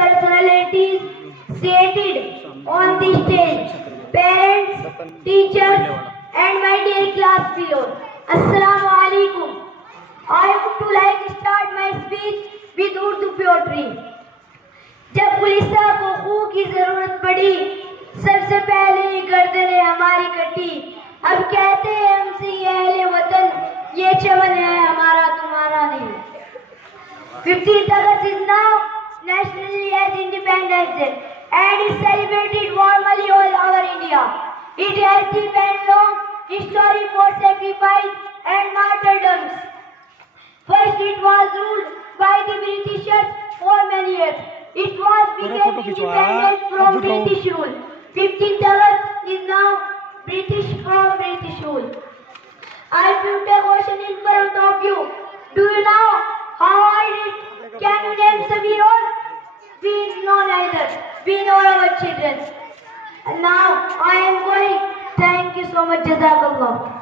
personalities seated on the stage, parents, teachers, and my dear class fellows. Assalamu alaikum. I would to like to start my speech with Urdu poetry. जब पुलिसा को खून की जरूरत पड़ी, सबसे पहले गर्दनें हमारी कटी। अब कहते हैं हमसे ये अहले वतन, ये चमन है हमारा तुम्हारा नहीं। 15th August is now nationally as Independence Day and is celebrated formally all over India. It has deep and long history for sacrifice and martyrdoms. First, it was ruled by the Britishers for many years. It was became independent from British rule. 15th August is now British from British rule. I put a question in front of you. Do you know how I did? Can you name some heroes? We know neither. We know our children. And now I am going. Thank you so much, Jazakallah.